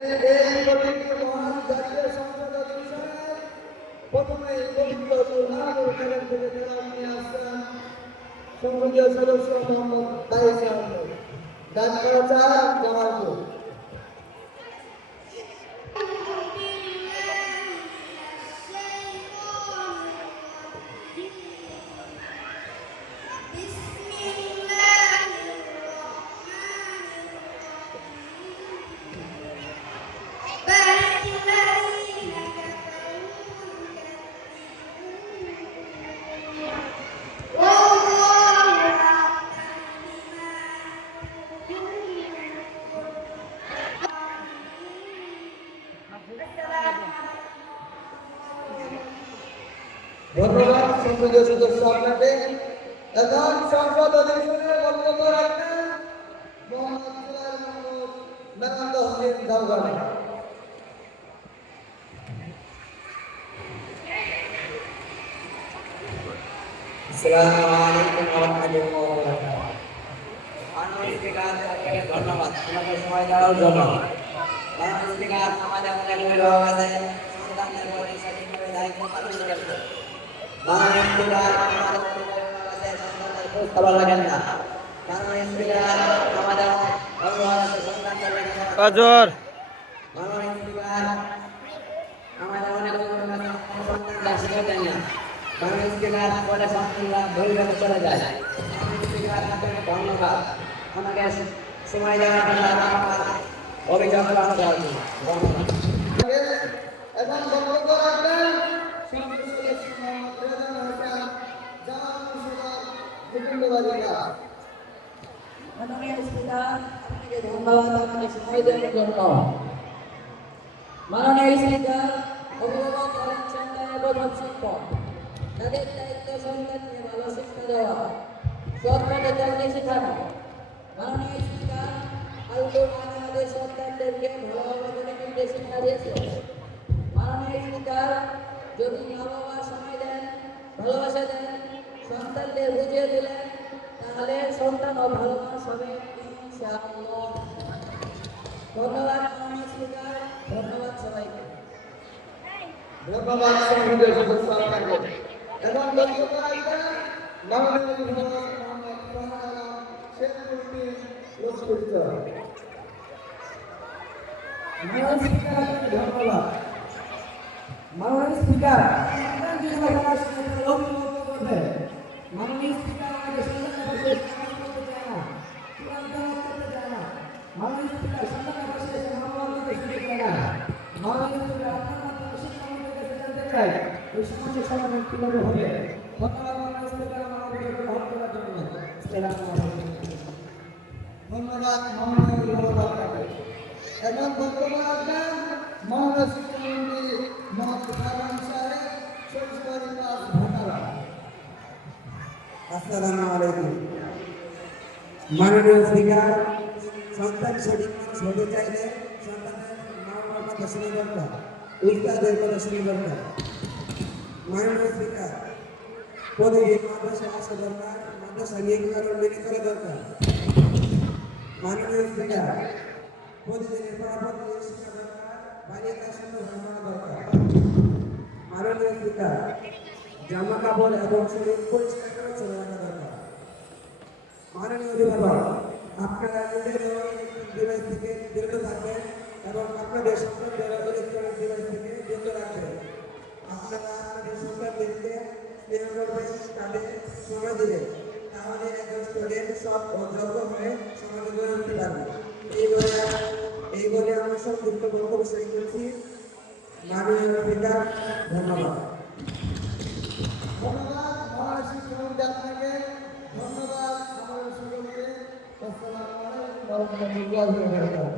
এই কমিটি মহান জাতীয় সংসদ অধিবেশনে প্রথমে পবিত্র জুলহানুল কাদের থেকে জনাব নিয়ে আসছেন সংসদীয় সদস্য মোহাম্মদ তাইস আহমেদ। গান করা চান জামালপুর। ধন্যবাদ সংসদীয় সদস্য আপনাকে। এখন সংসদ অধিবেশনে বক্তব্য রাখবেন মোহাম্মদ সুলাইমান মাহমুদ মেনান্দ হোসেন দাওগানি। আসসালামু আলাইকুম ওয়া রাহমাতুল্লাহি ওয়া বারাকাতুহু। মাননীয় স্পিকার, আপনাকে ধন্যবাদ আমাকে সময় দেওয়ার জন্য। মাননীয় স্পিকার, আমাদের অনেক অভিভাবক আছে, সন্তানদের প্রতি সঠিকভাবে দায়িত্ব পালন করছে। মাননীয় স্পিকার, আমাদের অভিভাবক আছে, সন্তানদের খোঁজ খবর রাখেন না। মাননীয় স্পিকার, আমাদের অভিভাবক আছে, সন্তানদের আজর মাননীয় স্পিকার, আমাদের অনেক অভিভাবক আছে, সন্তানদের শিক্ষা দেন না। মাননীয় স্পিকার, পরে সন্তানরা ভবিষ্যতে চলে যায়। মাননীয় স্পিকার, আপনাকে ধন্যবাদ আমাকে সময় দেওয়ার জন্য, আমার অভিযোগ গ্রহণ করার জন্য ধন্যবাদ। এখন বক্তব্য রাখবেন সংসদ সদস্য মোহাম্মদ রেজাউল হোসেন জামালপুর সদর মুকুন্দবাড়িয়া। মাননীয় স্পিকার, আপনাকে ধন্যবাদ আমাকে সময় দেওয়ার জন্য। মাননীয় স্পিকার, অভিভাবক হলেন সন্তানের প্রধান শিক্ষক। তাদের দায়িত্ব সন্তানকে ভালো শিক্ষা দেওয়া, সৎ পথে চলতে শেখানো। মাননীয় স্পিকার, আল্লাহ আমাদের সন্তানদেরকে ভালোভাবে গড়ে তুলতে শিক্ষা দিয়েছে। মাননীয় স্পিকার, যদি মা বাবা সময় দেন, ভালোবাসা দেন, সন্তানদের বুঝিয়ে দিলেন, তাহলে সন্তানও ভালো মানুষ হবে ইনশাআল্লাহ। ধন্যবাদ মাননীয় স্পিকার, ধন্যবাদ সবাইকে। ধন্যবাদ সংসদীয় সদস্য আপনাকে। এখন বক্তব্য রাখবেন মাননীয় অভিভাবক মোহাম্মদ ফারহান আলম শেখপুরী লক্ষ্মীপুর। মাননীয় স্পিকার, আপনাকে ধন্যবাদ। মাননীয় স্পিকার, সন্তান যদি ভালোবাসেন অভিভাবক করবে। মাননীয় স্পিকার, আমাদের সন্তানের পাশে সমাজ করতে চায় না, চূড়ান্ত করতে চায় না। মাননীয় স্পিকার, সন্তানের পাশে এসে মহামারী করতে শুরু করে না। মাননীয় স্পিকার, আপনার মাধ্যমে শিক্ষা আমাদের কাছে জানতে চাই এই সমস্যার সমাধান কিভাবে হবে। ধন্যবাদ মাননীয় স্পিকার, আমার অভিযোগ গ্রহণ করার জন্য। আসসালামু আলাইকুম। ধন্যবাদ মাননীয় অভিভাবক আপনাকে। এখন বক্তব্য রাখবেন মাননীয় শিক্ষামন্ত্রী মোহাম্মদ ফারহান সাহেব সরিষবাড়ি পাঁচ ভাটারা। আসসালামু আলাইকুম। মাননীয় স্পিকার, সন্তান সঠিক মানুষ হতে চাইলে সন্তানের মা বাবার কথা শুনে দরকার, উস্তাদের কথা শুনে দরকার। মাননীয় স্পিকার, প্রতিদিন মাদ্রাসা আসা দরকার, মাদ্রাসা নিয়মকানুন মেনে চলা দরকার। মাননীয় স্পিকার, প্রতিদিনের পড়াপড়ি শিক্ষা দরকার, বাইরে কাজ সুন্দর করা দরকার। মাননীয় স্পিকার, জামা কাপড় এবং শরীর পরিষ্কার করে চলে রাখা দরকার। মাননীয় অভিভাবক, আপনারা নিজের ইলেকট্রনিক ডিভাইস থেকে বিরত থাকবেন এবং আপনাদের সন্তানদের ইলেকট্রনিক ডিভাইস থেকে বিরত রাখবেন। আপনারা আপনাদের সন্তানদেরকে স্নেহ করবেন, তাদের সময় দিবেন, তাহলে একজন স্টুডেন্ট সৎ ও যোগ্য হয়ে সমাজে গড়ে উঠতে পারবে। এই বলে আমরা সংক্ষিপ্ত বক্তব্য শেষ করছি। মাননীয় স্পিকার, ধন্যবাদ। ধন্যবাদ মহান শিক্ষামন্ত্রী আপনাকে। ধন্যবাদ আমাদের সকলকে। আসসালামু আলাইকুম ওয়া রাহমাতুল্লাহি ওয়া বারাকাতুহু।